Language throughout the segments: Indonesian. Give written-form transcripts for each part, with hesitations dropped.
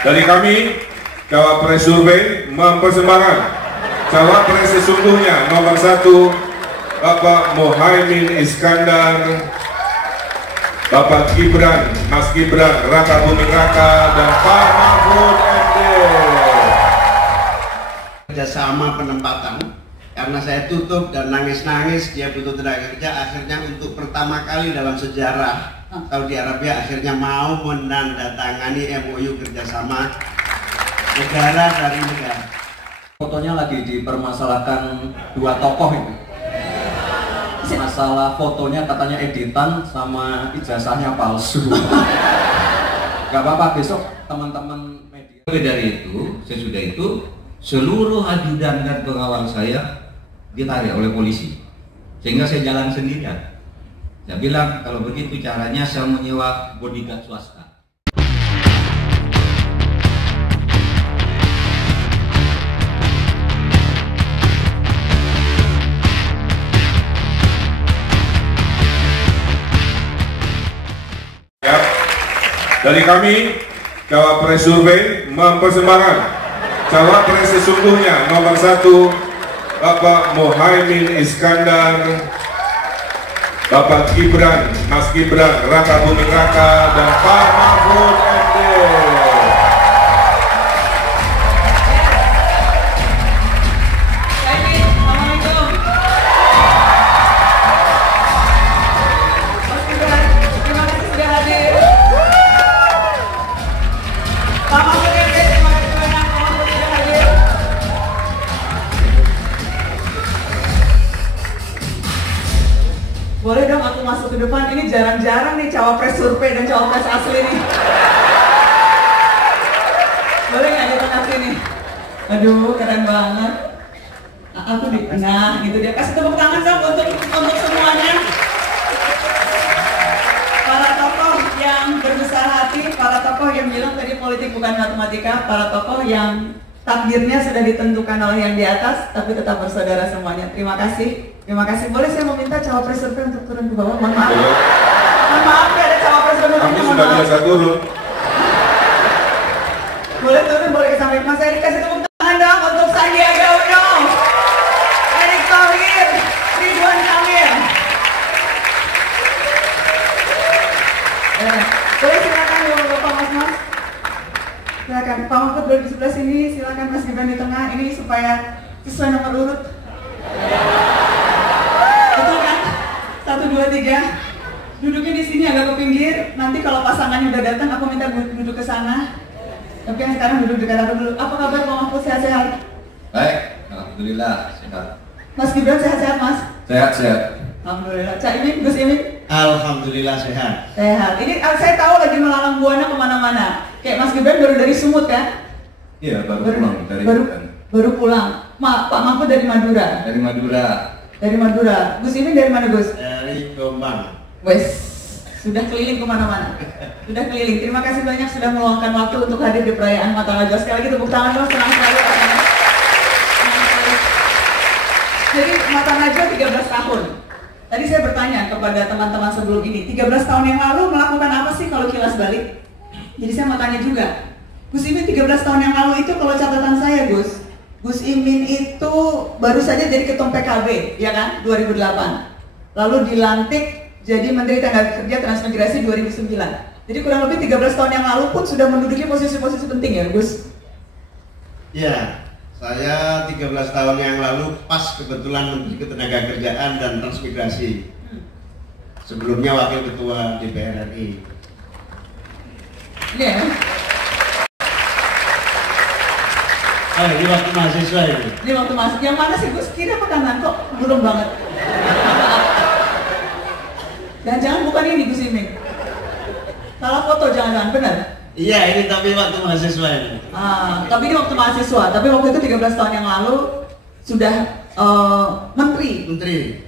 Dari kami, Cawapres Survei mempersembahkan Cawapres sesungguhnya nomor 1 Bapak Muhaimin Iskandar, Bapak Gibran, Mas Gibran, Raka Buming Raka, dan Pak Mahfud MD. Kerjasama penempatan, karena saya tutup dan nangis-nangis dia butuh tenaga kerja, akhirnya untuk pertama kali dalam sejarah Saudi Arabia akhirnya mau menandatangani MOU kerjasama negara dari negara. Fotonya lagi dipermasalahkan dua tokoh itu. Masalah fotonya katanya editan sama ijazahnya palsu. Gak apa-apa, besok teman-teman media. Dari itu, sesudah itu seluruh ajudan dan pengawal saya ditarik oleh polisi, sehingga saya jalan sendirian. Saya bilang kalau begitu caranya saya menyewa bodyguard swasta. Ya, dari kami, Cawapres Survei mempersembahkan Cawapres sesungguhnya nomor 1 Bapak Muhaimin Iskandar, Bapak Gibran, Mas Gibran, Raka Buming Raka, dan Pak Mahfud MD. Boleh dong aku masuk ke depan, ini jarang-jarang nih Cawapres Survei dan Cawapres asli nih. Boleh nggak di tengah sini? Aduh, keren banget. Aku di tengah gitu dia. Kasih tepuk tangan dong untuk semuanya. Para tokoh yang berbesar hati, para tokoh yang bilang tadi politik bukan matematika, para tokoh yang takdirnya sudah ditentukan oleh yang di atas, tapi tetap bersaudara semuanya. Terima kasih. Terima kasih. Boleh saya meminta Cawapres Survei untuk turun ke bawah? Mohon maaf. Mohon maaf ya, ada Cawapres Survei. Kami sudah biasa turun. Boleh turun, boleh ke samping. Mas Erick, kasih tepuk tangan dong untuk Sandiaga Uno, Erick Thohir, Ridwan Kamil. Boleh silakan Bapak Mas. Silakan. Pak Mahfud boleh di sebelah sini. Silakan Mas Gibran di tengah. Ini supaya sesuai nomor urut. Betul kan? 1, 2, 3. Duduknya di sini agak ke pinggir. Nanti kalau pasangannya udah datang, aku minta duduk ke sana. Tapi yang sekarang duduk dekat aku dulu. Apa kabar Pak Mahfud? Sehat-sehat? Baik, alhamdulillah sehat. Mas Gibran sehat-sehat Mas? Sehat. Alhamdulillah. Cak Imin, Gus Imin? Alhamdulillah sehat. Sehat. Ini saya tahu lagi melalang buana kemana-mana. Kayak Mas Gibran baru dari Sumut kan? Iya, baru pulang dari baru pulang. Pak Mahfud dari Madura. Dari Madura. Gus Imin dari mana Gus? Dari Jombang. Wes, sudah keliling kemana-mana. Sudah keliling. Terima kasih banyak sudah meluangkan waktu untuk hadir di perayaan Mata Najwa. Sekali lagi tepuk tangan dong, senang sekali. Jadi Mata Najwa 13 tahun. Tadi saya bertanya kepada teman-teman sebelum ini, 13 tahun yang lalu melakukan apa sih kalau kilas balik? Jadi saya mau tanya juga, Gus Imin 13 tahun yang lalu itu kalau catatan saya Gus Imin itu baru saja jadi ketum PKB, ya kan, 2008. Lalu dilantik jadi Menteri Tenaga Kerja Transmigrasi 2009. Jadi kurang lebih 13 tahun yang lalu pun sudah menduduki posisi-posisi penting ya Gus? Ya, saya 13 tahun yang lalu pas kebetulan Menteri Ketenagakerjaan dan Transmigrasi. Sebelumnya Wakil Ketua DPR RI. Iya. Ini waktu mahasiswa ini. Ini waktu mahasiswa. Yang mana sih Gus? Kiri apa kanan? Kok belum banget? Jangan-jangan bukan ini Gus Imin. Salah foto jangan-jangan, benar? Iya, ini tapi waktu mahasiswa ini. Tapi ini waktu mahasiswa. Tapi waktu itu 13 tahun yang lalu sudah menteri.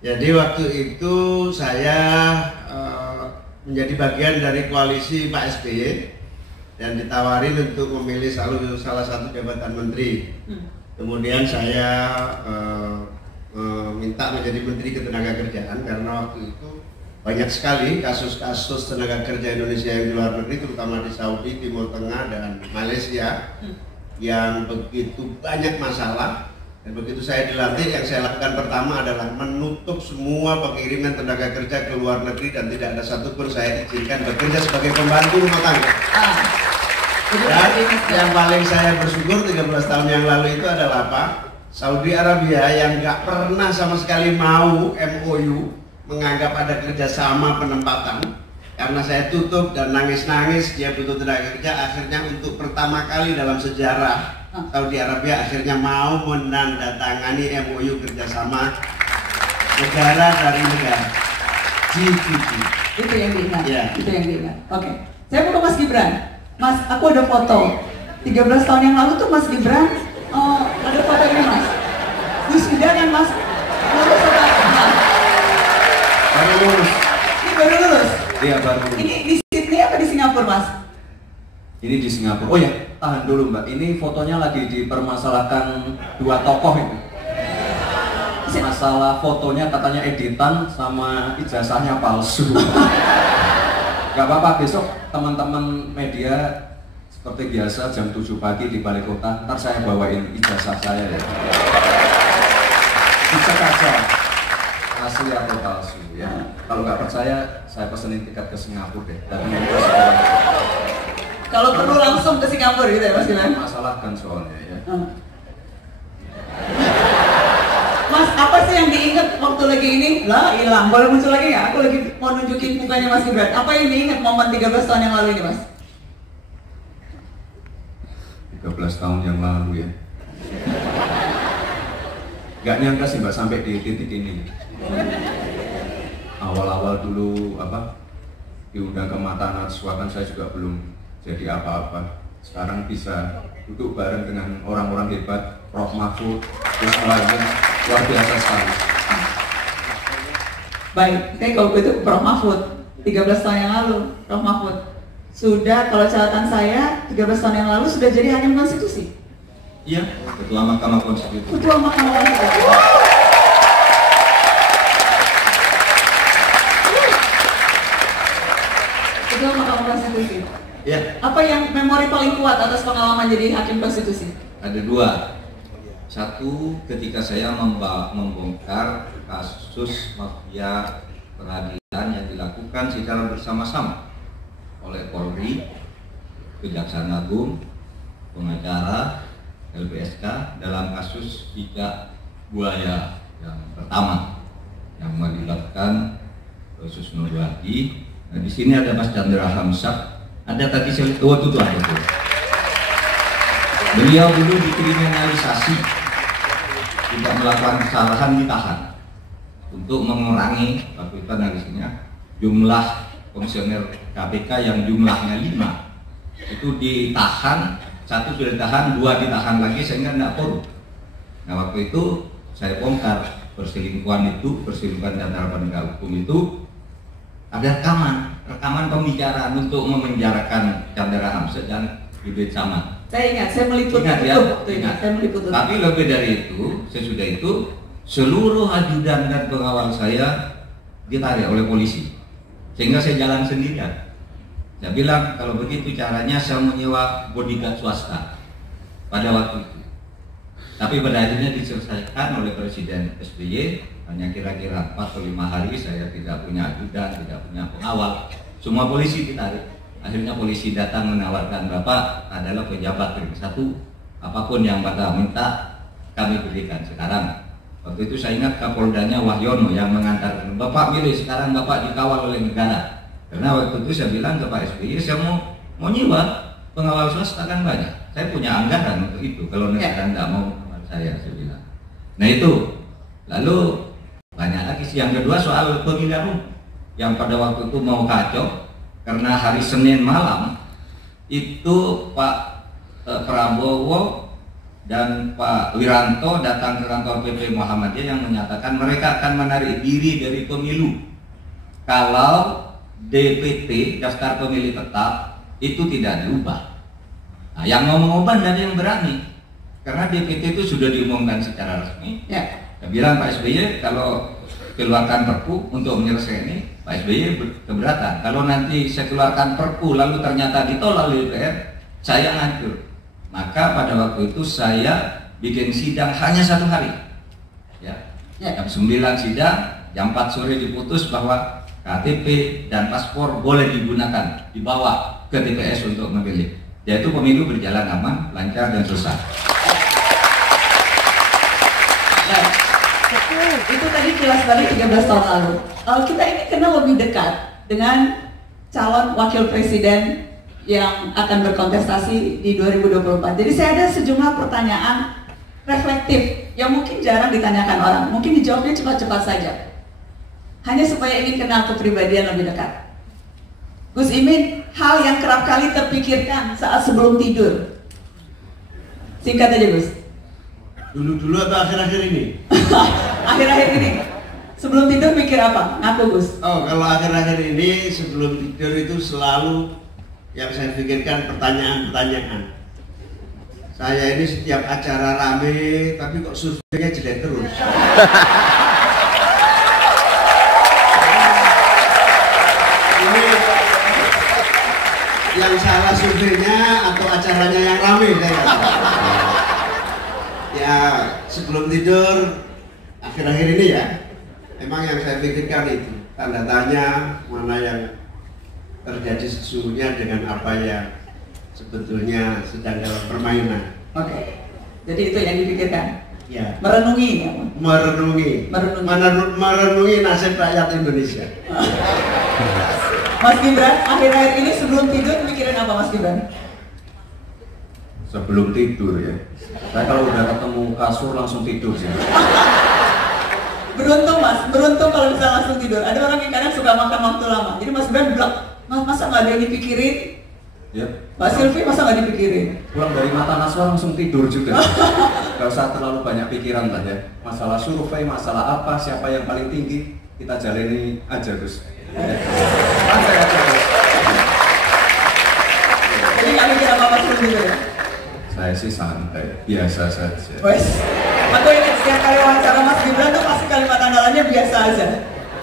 Jadi waktu itu saya menjadi bagian dari koalisi Pak SBY dan ditawarin untuk memilih salah satu jabatan menteri. Kemudian saya minta menjadi Menteri Ketenagakerjaan karena waktu itu banyak sekali kasus-kasus tenaga kerja Indonesia yang di luar negeri, terutama di Saudi, Timur Tengah, dan Malaysia yang begitu banyak masalah. Dan begitu saya dilantik, yang saya lakukan pertama adalah menutup semua pengiriman tenaga kerja ke luar negeri dan tidak ada satupun saya izinkan bekerja sebagai pembantu rumah tangga. Dan yang paling saya bersyukur 13 tahun yang lalu itu adalah apa? Saudi Arabia yang nggak pernah sama sekali mau MOU, menganggap ada kerjasama penempatan, karena saya tutup dan nangis-nangis dia butuh tenaga kerja. Akhirnya untuk pertama kali dalam sejarah Saudi Arabia akhirnya mau menandatangani MOU kerjasama negara dari negara G20. Itu yang diingat. Ya. Itu yang diingat. Oke, saya mau ke Mas Gibran. Mas, aku ada foto 13 tahun yang lalu tuh Mas Gibran. Ada foto ini Mas. Wisuda kan Mas? Lulus atau Baru lulus. ini baru lulus? Iya baru lulus. Ini di Sydney apa di Singapura Mas? Ini di Singapura. Oh ya, tahan dulu Mbak. Ini fotonya lagi dipermasalahkan dua tokoh itu. Masalah fotonya katanya editan sama ijazahnya palsu. Gak apa-apa, besok teman-teman media seperti biasa jam 7 pagi di balai kota, ntar saya bawain ijazah saya ya. Bisa aja asli atau palsu ya. Kalau nggak percaya, saya pesenin tiket ke Singapura deh. Kalau perlu langsung ke Singapura gitu ya Mas Gibran? Masalah kan soalnya ya. Mas, apa sih yang diingat waktu lagi ini? Lah, hilang. Boleh muncul lagi nggak? Aku lagi mau nunjukin mukanya Mas Gibran. Apa yang diingat momen 13 tahun yang lalu ini Mas? 13 tahun yang lalu ya. Gak nyangka sih Mbak sampai di titik ini. Awal-awal dulu diundang ke Mata Najwa kan saya juga belum jadi apa-apa. Sekarang bisa duduk bareng dengan orang-orang hebat, Prof Mahfud, Gus Muhaimin, luar biasa sekali. Baik, kalau itu Prof Mahfud 13 tahun yang lalu, Prof Mahfud sudah, kalau catatan saya 13 tahun yang lalu sudah jadi hakim konstitusi. Iya, Ketua Mahkamah Konstitusi. Ketua Mahkamah Konstitusi. Ketua Mahkamah Konstitusi. Ya, Apa yang memori paling kuat atas pengalaman jadi hakim konstitusi? ada dua. Satu, ketika saya membongkar kasus mafia peradilan yang dilakukan secara bersama-sama oleh Polri, Kejaksaan Agung, pengacara, LPSK dalam kasus Cicak Buaya yang pertama yang melibatkan Susno Duadi. Nah, di sini ada Mas Chandra Hamzah, ada tadi itu. Beliau dulu dikriminalisasi, tidak melakukan kesalahan ditahan untuk mengurangi waktu itu analisnya jumlah komisioner KPK yang jumlahnya 5 itu ditahan, 1 sudah ditahan, 2 ditahan lagi sehingga tidak korup. Nah waktu itu saya bongkar perselingkuhan di antara penegak hukum itu ada rekaman pembicaraan untuk memenjarakan Chandra Hamzah dan Yudit Samad. Saya ingat, saya meliput Ingat. Tapi lebih dari itu, sesudah itu seluruh ajudan dan pengawal saya ditarik oleh polisi, sehingga saya jalan sendirian. Saya bilang kalau begitu caranya saya menyewa bodyguard swasta pada waktu itu. Tapi pada akhirnya diselesaikan oleh Presiden SBY, hanya kira-kira 4 atau 5 hari saya tidak punya ajudan, tidak punya pengawal, semua polisi ditarik. Akhirnya polisi datang menawarkan, Bapak adalah pejabat Ring 1, apapun yang Bapak minta kami berikan sekarang. Waktu itu saya ingat Kapoldanya Wahyono yang mengantarkan, Bapak milih sekarang Bapak dikawal oleh negara. Karena waktu itu saya bilang ke Pak SBY, saya mau nyewa pengawal swasta kan banyak. Saya punya anggaran untuk itu, kalau negara tidak mau saya bilang. Nah itu, lalu banyak lagi sih. Yang kedua soal pemilihan umum yang pada waktu itu mau kacau. Karena hari Senin malam itu Pak Prabowo dan Pak Wiranto datang ke kantor PP Muhammadiyah yang menyatakan mereka akan menarik diri dari pemilu kalau DPT, daftar pemilih tetap, itu tidak diubah. Nah, yang mau mengubah tidak ada yang berani karena DPT itu sudah diumumkan secara resmi. Saya bilang Pak SBY, kalau keluarkan perpu untuk menyelesaikan ini, Pak SBY keberatan. Kalau nanti saya keluarkan perpu lalu ternyata ditolak oleh DPR, saya ngancur. Maka pada waktu itu saya bikin sidang hanya 1 hari. Ya. Jam 9 sidang, jam 4 sore diputus bahwa KTP dan paspor boleh digunakan, dibawa ke TPS untuk memilih. Yaitu pemilu berjalan aman, lancar dan selesai. Itu tadi kilas balik 13 tahun lalu. Kita ini kenal lebih dekat dengan calon wakil presiden yang akan berkontestasi di 2024. Jadi saya ada sejumlah pertanyaan reflektif yang mungkin jarang ditanyakan orang. Mungkin dijawabnya cepat-cepat saja. Hanya supaya ingin kenal kepribadian lebih dekat. Gus Imin, hal yang kerap kali terpikirkan saat sebelum tidur. Singkat aja Gus. Dulu-dulu atau akhir-akhir ini? Akhir-akhir ini. Sebelum tidur mikir apa? Ngaku Gus. Oh, kalau akhir-akhir ini sebelum tidur itu selalu yang saya pikirkan pertanyaan-pertanyaan. Saya ini setiap acara rame, tapi kok surveinya jelek terus. Ini yang salah surveinya atau acaranya yang rame saya kata. Ya, sebelum tidur akhir-akhir ini ya, memang yang saya pikirkan itu tanda tanya mana yang terjadi sesungguhnya dengan apa yang sebetulnya sedang dalam permainan. Oke. Jadi itu yang dipikirkan. Ya. Merenungi ya. Merenungi nasib rakyat Indonesia. Mas Gibran, akhir-akhir ini sebelum tidur mikirin apa Mas Gibran? Sebelum tidur ya, saya kalau udah ketemu kasur langsung tidur sih. Beruntung Mas, beruntung kalau bisa langsung tidur. Ada orang yang kadang suka makan waktu lama. Jadi Mas Gibran bilang, Mas masa nggak ada yang dipikirin? Ya. Mbak Silvi masa nggak dipikirin? Pulang dari mata Naswa langsung tidur juga. Gak usah terlalu banyak pikiran lah ya. Masalah survei, masalah apa, siapa yang paling tinggi, kita jalani aja Gus. Santai aja Gus. Jadi nggak mikir apa-apa sebelum tidur ya? Saya sih santai, biasa saja. Wes, aku ingat setiap kali wawancara Mas Gibran tuh pasti kalimat andalannya biasa aja.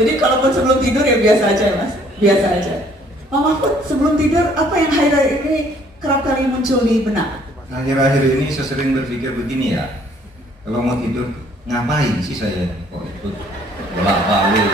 Jadi kalaupun sebelum tidur ya biasa aja ya Mas, biasa aja. Pak Mahfud, sebelum tidur apa yang akhir-akhir ini kerap kali muncul di benak? Akhir-akhir ini saya sering berpikir begini ya, kalau mau tidur ngapain sih saya kok ikut bolak-balik,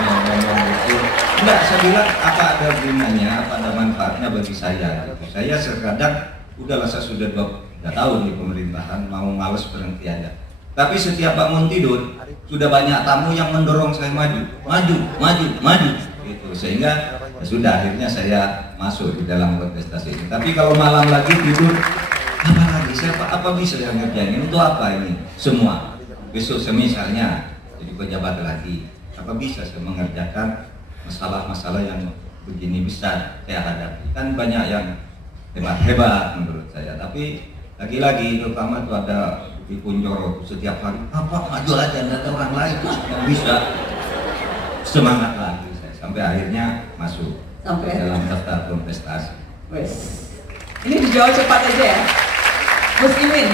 ngomong itu. Enggak, saya bilang apa ada gunanya, apa ada manfaatnya bagi saya. Gitu. Saya terkadang udahlah, saya sudah 2 tahun di pemerintahan, mau males berhenti aja. Tapi setiap bangun tidur sudah banyak tamu yang mendorong saya maju. Gitu. Sehingga ya sudah akhirnya saya masuk di dalam kontestasi ini. Tapi kalau malam lagi tidur, apa lagi? Apa bisa saya ngerjain? Untuk apa ini? Semua. Besok semisalnya jadi pejabat lagi, apa bisa saya mengerjakan masalah-masalah yang begini besar saya hadapi? Kan banyak yang hebat-hebat menurut saya. Tapi lagi-lagi terutama itu ada di Kunjoro setiap hari apa maju aja, nggak ada orang lain yang bisa. Semangat lagi saya sampai akhirnya masuk dalam daftar kontestasi. Wes, ini dijawab cepat aja ya. Gus Imin,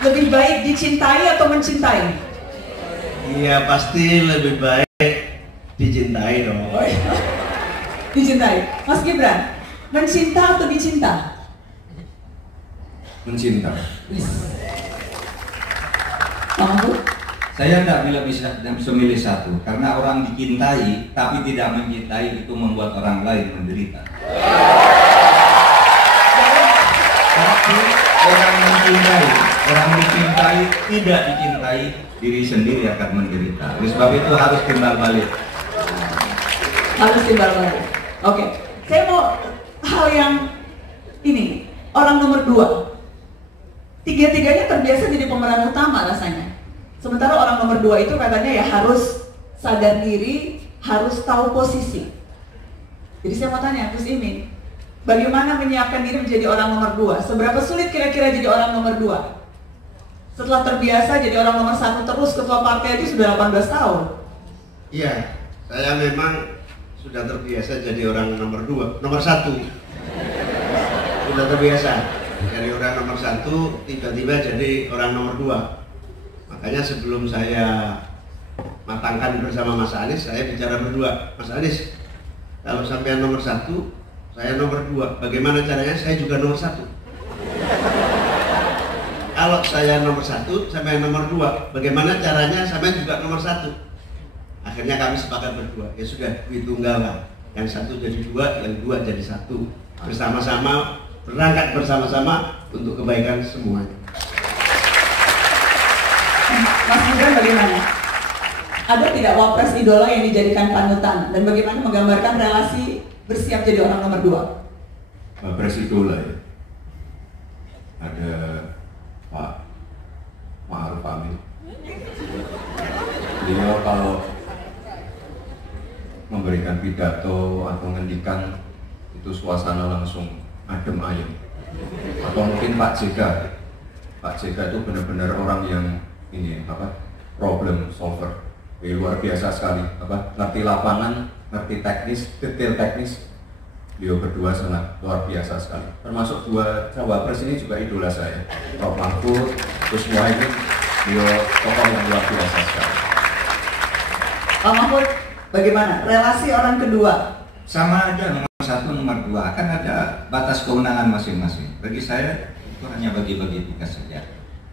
lebih baik dicintai atau mencintai? Iya, pasti lebih baik dicintai dong. Oh, iya. Dicintai. Mas Gibran, mencinta atau dicinta? Mencinta. Mahfud? Saya tidak bisa memilih satu, karena orang dicintai tapi tidak mencintai itu membuat orang lain menderita. Tapi orang mencintai tidak dicintai, diri sendiri akan menderita. Oleh sebab itu harus timbal balik. Harus timbal balik. Oke, saya mau hal yang ini, orang nomor 2. Tiga-tiganya terbiasa jadi pemeran utama rasanya. Sementara orang nomor 2 itu katanya ya harus sadar diri, harus tahu posisi. Jadi saya mau tanya, Gus Imin, bagaimana menyiapkan diri menjadi orang nomor 2? Seberapa sulit kira-kira jadi orang nomor 2? Setelah terbiasa jadi orang nomor 1 terus, ketua partai itu sudah 18 tahun. Iya, saya memang sudah terbiasa jadi orang nomor 2, nomor 1. Sudah terbiasa dari orang nomor 1 tiba-tiba jadi orang nomor 2. Makanya sebelum saya matangkan bersama Mas Anies, saya bicara berdua. Mas Anies, kalau sampean nomor 1, saya nomor 2, bagaimana caranya saya juga nomor 1? Kalau saya nomor 1, sampean nomor 2, bagaimana caranya sampean juga nomor 1? Akhirnya kami sepakat berdua, ya sudah, Tunggal lah. Yang 1 jadi 2, yang 2 jadi 1. Bersama-sama, berangkat bersama-sama untuk kebaikan semuanya. Mas Gibran bagaimana? Ada tidak wapres idola yang dijadikan panutan? Dan bagaimana menggambarkan relasi bersiap jadi orang nomor 2? Wapres idola ya. Ada Pak Ma'ruf Amin. Beliau kalau memberikan pidato atau ngendikan itu suasana langsung adem ayem. Atau mungkin Pak JK. Pak JK itu benar-benar orang yang ini problem solver. Luar biasa sekali. Ngerti lapangan, ngerti teknis, detail teknis. Beliau berdua sangat luar biasa sekali. Termasuk 2 cawapres ini juga idola saya. Prof Mahfud, Gus Muhaimin, beliau tokoh yang luar biasa sekali. Pak Mahfud, bagaimana relasi orang kedua? Sama aja, nomor 1, nomor 2 kan ada batas kewenangan masing-masing. Bagi saya itu hanya bagi-bagi tugas saja.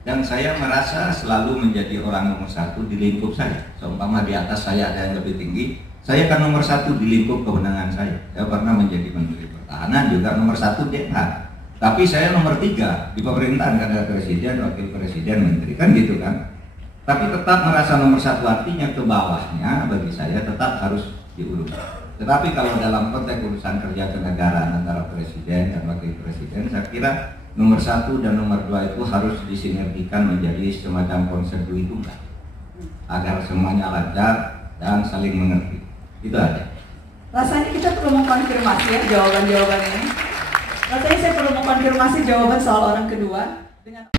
Dan saya merasa selalu menjadi orang nomor 1 di lingkup saya. Seumpama di atas saya ada yang lebih tinggi, saya kan nomor 1 di lingkup kewenangan saya. Saya pernah menjadi Menteri Pertahanan juga nomor 1 DPR. Tapi saya nomor 3 di pemerintahan, ada presiden, wakil presiden, menteri, kan gitu kan. Tapi tetap merasa nomor 1, artinya ke bawahnya bagi saya tetap harus diurus. Tetapi kalau dalam konteks urusan kerja kenegaraan antara presiden dan wakil presiden, saya kira nomor 1 dan nomor 2 itu harus disinergikan menjadi semacam konsep tunggal agar semuanya lancar dan saling mengerti. Itu aja. Rasanya kita perlu mengkonfirmasi ya jawaban-jawaban ini. Rasanya saya perlu mengkonfirmasi jawaban soal orang kedua dengan